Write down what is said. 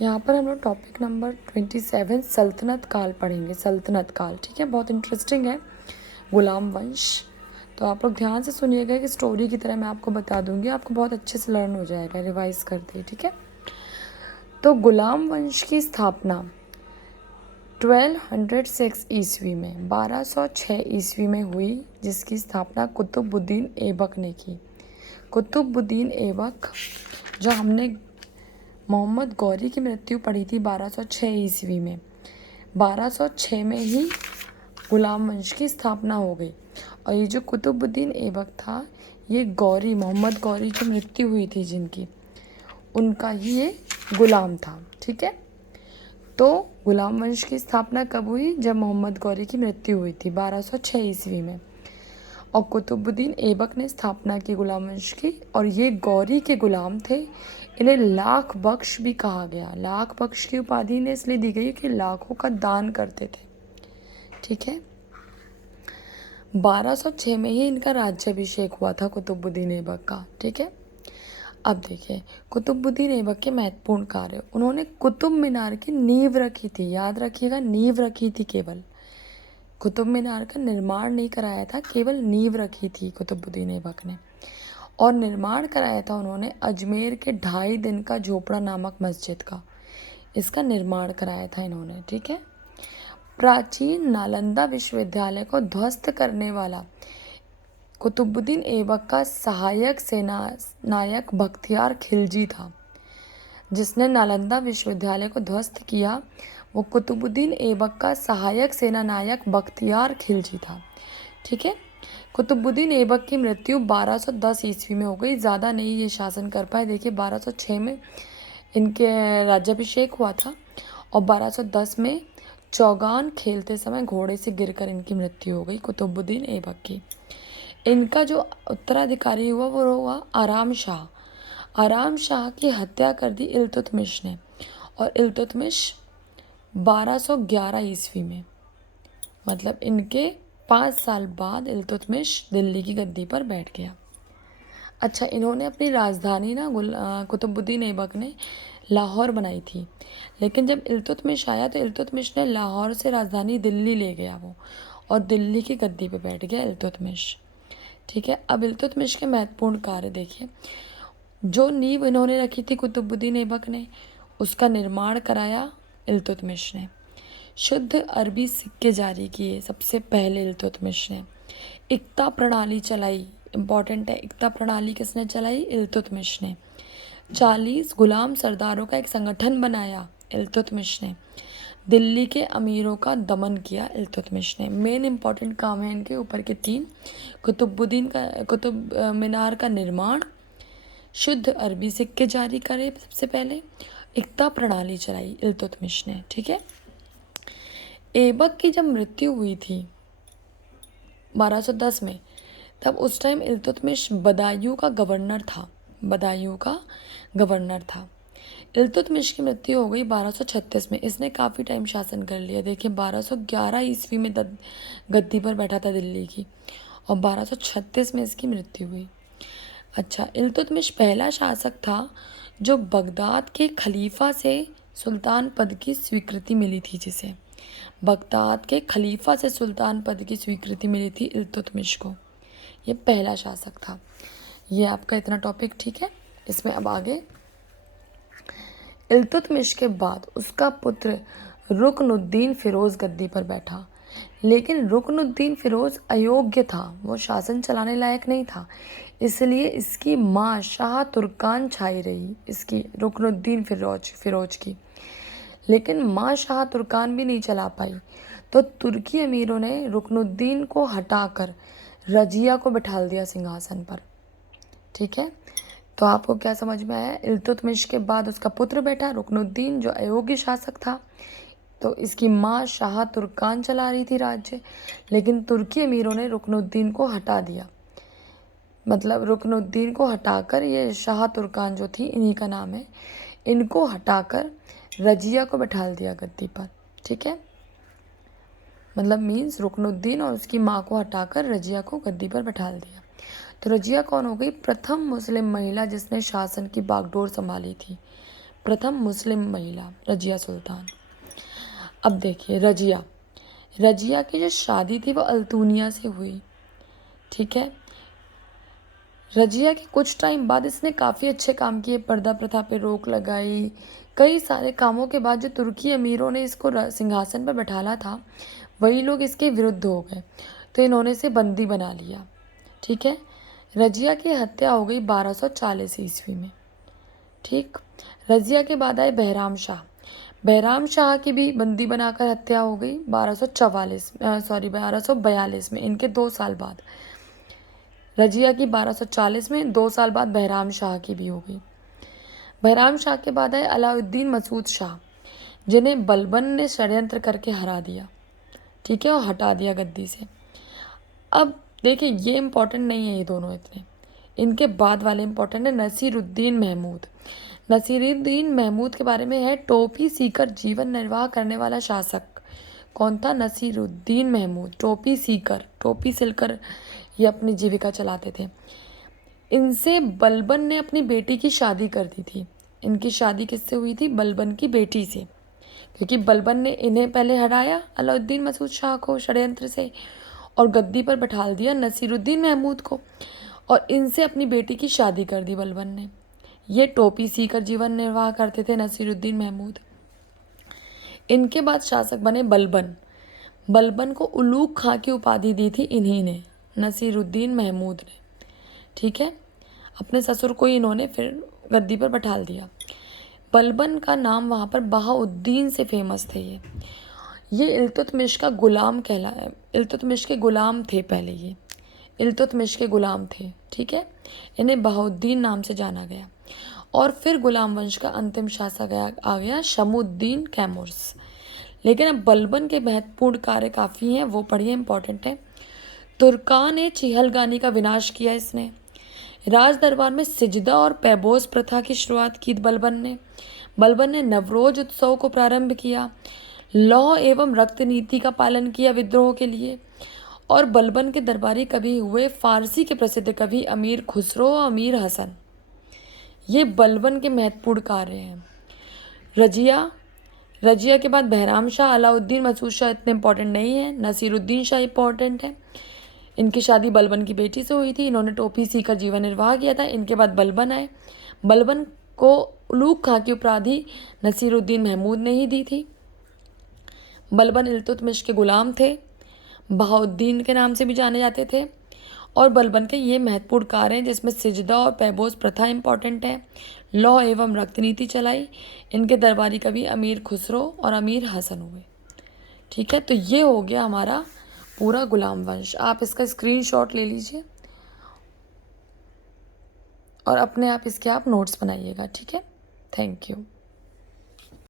यहाँ पर हम लोग टॉपिक नंबर 27 सल्तनत काल पढ़ेंगे। सल्तनत काल, ठीक है, बहुत इंटरेस्टिंग है। गुलाम वंश। तो आप लोग ध्यान से सुनिएगा कि स्टोरी की तरह मैं आपको बता दूंगी, आपको बहुत अच्छे से लर्न हो जाएगा रिवाइज करते, ठीक है। तो गुलाम वंश की स्थापना 1206 ईस्वी में 1206 ईस्वी में हुई, जिसकी स्थापना कुतुबुद्दीन ऐबक ने की। कुतुबुद्दीन ऐबक, जो हमने मोहम्मद गौरी की मृत्यु पढ़ी थी 1206 ईस्वी में, 1206 में ही गुलाम वंश की स्थापना हो गई। और ये जो कुतुबुद्दीन ऐबक था, ये गौरी, मोहम्मद गौरी की मृत्यु हुई थी जिनकी, उनका ही ये गुलाम था, ठीक है। तो गुलाम वंश की स्थापना कब हुई? जब मोहम्मद गौरी की मृत्यु हुई थी 1206 ईस्वी में। और कुतुबुद्दीन ऐबक ने स्थापना की गुलाम वंश की, और ये गौरी के गुलाम थे। इन्हें लाख बख्श भी कहा गया। लाख बख्श की उपाधि इन्हें इसलिए दी गई कि लाखों का दान करते थे, ठीक है। 1206 में ही इनका राज्याभिषेक हुआ था कुतुबुद्दीन ऐबक का, ठीक है। अब देखिए कुतुबुद्दीन ऐबक के महत्वपूर्ण कार्य। उन्होंने कुतुब मीनार की नींव रखी थी, याद रखिएगा, नींव रखी थी केवल। कुतुब मीनार का निर्माण नहीं कराया था, केवल नींव रखी थी कुतुबुद्दीन ऐबक ने। और निर्माण कराया था उन्होंने अजमेर के 2.5 दिन का झोपड़ा नामक मस्जिद का। इसका निर्माण कराया था इन्होंने, ठीक है। प्राचीन नालंदा विश्वविद्यालय को ध्वस्त करने वाला कुतुबुद्दीन ऐबक का सहायक सेना नायक बख्तियार खिलजी था। जिसने नालंदा विश्वविद्यालय को ध्वस्त किया, वो कुतुबुद्दीन ऐबक का सहायक सेना नायक बख्तियार खिलजी था, ठीक है। कुतुबुद्दीन ऐबक की मृत्यु 1210 ईस्वी में हो गई। ज़्यादा नहीं ये शासन कर पाए। देखिए 1206 में इनके राज्याभिषेक हुआ था, और 1210 में चौगान खेलते समय घोड़े से गिरकर इनकी मृत्यु हो गई कुतुबुद्दीन ऐबक की। इनका जो उत्तराधिकारी हुआ वो हुआ आराम शाह। आराम शाह की हत्या कर दी इल्तुतमिश ने, और इल्तुतमिश 1211 ईस्वी में, मतलब इनके 5 साल बाद इल्तुतमिश दिल्ली की गद्दी पर बैठ गया। अच्छा, इन्होंने अपनी राजधानी ना कुतुबुद्दीन ऐबक ने लाहौर बनाई थी, लेकिन जब इल्तुतमिश आया तो इल्तुतमिश ने लाहौर से राजधानी दिल्ली ले गया वो, और दिल्ली की गद्दी पे बैठ गया इल्तुतमिश, ठीक है। अब इल्तुतमिश के महत्वपूर्ण कार्य देखिए। जो नींव इन्होंने रखी थी कुतुबुद्दीन ऐबक ने, उसका निर्माण कराया इल्तुतमिश ने। शुद्ध अरबी सिक्के जारी किए सबसे पहले इल्तुतमिश ने। इक्ता प्रणाली चलाई, इम्पॉर्टेंट है, इक्ता प्रणाली किसने चलाई? इल्तुतमिश ने। 40 गुलाम सरदारों का एक संगठन बनाया इल्तुतमिश ने। दिल्ली के अमीरों का दमन किया इल्तुतमिश ने। मेन इंपॉर्टेंट काम है इनके ऊपर के 3। कुतुब मीनार का निर्माण, शुद्ध अरबी सिक्के जारी करे सबसे पहले, इक्ता प्रणाली चलाई इल्तुतमिश ने, ठीक है। ऐबक की जब मृत्यु हुई थी 1210 में, तब उस टाइम इल्तुतमिश बदायूं का गवर्नर था। बदायूं का गवर्नर था। इल्तुतमिश की मृत्यु हो गई 1236 में। इसने काफ़ी टाइम शासन कर लिया। देखिए 1211 ईस्वी में गद्दी पर बैठा था दिल्ली की, और 1236 में इसकी मृत्यु हुई। अच्छा, इल्तुतमिश पहला शासक था जो बगदाद के खलीफा से सुल्तान पद की स्वीकृति मिली थी, जिसे बगदाद के खलीफा से सुल्तान पद की स्वीकृति मिली थी इल्तुतमिश को। ये पहला शासक था। ये आपका इतना टॉपिक, ठीक है। इसमें अब आगे, इल्तुतमिश के बाद उसका पुत्र रुकनुद्दीन फिरोज गद्दी पर बैठा, लेकिन रुकनुद्दीन फिरोज अयोग्य था, वो शासन चलाने लायक नहीं था, इसलिए इसकी माँ शाह तुर्कान छाई रही, इसकी रुकनुद्दीन फिरोज की। लेकिन माँ शाह तुर्कान भी नहीं चला पाई, तो तुर्की अमीरों ने रुकनुद्दीन को हटाकर रजिया को बिठाल दिया सिंहासन पर, ठीक है। तो आपको क्या समझ में आया? इल्तुतमिश के बाद उसका पुत्र बैठा रुकनुद्दीन, जो अयोग्य शासक था। तो इसकी माँ शाह तुर्कान चला रही थी राज्य, लेकिन तुर्की अमीरों ने रुकनुद्दीन को हटा दिया। मतलब रुकनुद्दीन को हटाकर, ये शाह तुर्कान जो थी, इन्हीं का नाम है, इनको हटाकर रजिया को बैठाल दिया गद्दी पर, ठीक है। मतलब मीन्स रुकनुद्दीन और उसकी माँ को हटाकर रजिया को गद्दी पर बैठाल दिया। तो रजिया कौन हो गई? प्रथम मुस्लिम महिला जिसने शासन की बागडोर संभाली थी। प्रथम मुस्लिम महिला रजिया सुल्तान। अब देखिए रजिया की जो शादी थी वो अल्तूनिया से हुई, ठीक है। रजिया के कुछ टाइम बाद इसने काफ़ी अच्छे काम किए, पर्दा प्रथा पे रोक लगाई, कई सारे कामों के बाद जो तुर्की अमीरों ने इसको सिंहासन पर बैठाला था वही लोग इसके विरुद्ध हो गए, तो इन्होंने इसे बंदी बना लिया, ठीक है। रजिया की हत्या हो गई 1240 ईस्वी में, ठीक। रजिया के बाद आए बहराम शाह की भी बंदी बनाकर हत्या हो गई 1242 में, इनके 2 साल बाद। रजिया की 1240 में, 2 साल बाद बहराम शाह की भी हो गई। बहराम शाह के बाद आए अलाउद्दीन मसूद शाह, जिन्हें बलबन ने षड्यंत्र करके हरा दिया, ठीक है, और हटा दिया गद्दी से। अब देखिए ये इम्पोर्टेंट नहीं है ये दोनों इतने, इनके बाद वाले इम्पोर्टेंट है नसीरुद्दीन महमूद। नसीरुद्दीन महमूद के बारे में है, टोपी सीकर जीवन निर्वाह करने वाला शासक। कौन था? नसीरुद्दीन महमूद। टोपी सीकर, टोपी सिलकर ये अपनी जीविका चलाते थे। इनसे बलबन ने अपनी बेटी की शादी कर दी थी। इनकी शादी किससे हुई थी? बलबन की बेटी से, क्योंकि बलबन ने इन्हें पहले हराया अलाउद्दीन मसूद शाह को षड्यंत्र से और गद्दी पर बैठाल दिया नसीरुद्दीन महमूद को, और इनसे अपनी बेटी की शादी कर दी बलबन ने। ये टोपी सीकर जीवन निर्वाह करते थे नसीरुद्दीन महमूद। इनके बाद शासक बने बलबन। बलबन को उलूग खां की उपाधि दी थी इन्हीं ने, नसीरुद्दीन महमूद ने, ठीक है। अपने ससुर को ही इन्होंने फिर गद्दी पर बैठाल दिया। बलबन का नाम वहाँ पर बहाउद्दीन से फेमस थे। ये इल्तुतमिश का गुलाम कहलाया, इल्तुतमिश के गुलाम थे पहले, ये इल्तुतमिश के गुलाम थे, ठीक है। इन्हें बहाउद्दीन नाम से जाना गया। और फिर गुलाम वंश का अंतिम शासक आ गया शमुद्दीन कैमुर्स। लेकिन अब बलबन के महत्वपूर्ण कार्य काफ़ी हैं, वो पढ़िए, इंपॉर्टेंट है। तुर्कान ने चिहलगानी का विनाश किया इसने। राज दरबार में सिजदा और पैबोस प्रथा की शुरुआत की बलबन ने नवरोज उत्सव को प्रारंभ किया। लौह एवं रक्त नीति का पालन किया विद्रोह के लिए। और बलबन के दरबारी कवि हुए फारसी के प्रसिद्ध कवि अमीर खुसरो और अमीर हसन। ये बलबन के महत्वपूर्ण कार्य हैं। रजिया के बाद बहराम शाह, अलाउद्दीन मसूद शाह इतने इंपॉर्टेंट नहीं है। नसीरुद्दीन शाह इंपॉर्टेंट है, इनकी शादी बलबन की बेटी से हुई थी, इन्होंने टोपी सीकर जीवन निर्वाह किया था। इनके बाद बलबन आए। बलबन को उलूग खां की उपाधि नसीरुद्दीन महमूद ने ही दी थी। बलबन इल्तुतमिश के गुलाम थे, बहाउद्दीन के नाम से भी जाने जाते थे। और बलबन के ये महत्वपूर्ण कार्य हैं, जिसमें सिजदा और पैबोस प्रथा इंपॉर्टेंट है। लौह एवं रक्त नीति चलाई। इनके दरबारी कवि अमीर खुसरो और अमीर हसन हुए, ठीक है। तो ये हो गया हमारा पूरा गुलाम वंश। आप इसका स्क्रीनशॉट ले लीजिए और अपने आप इसके आप नोट्स बनाइएगा, ठीक है। Thank you.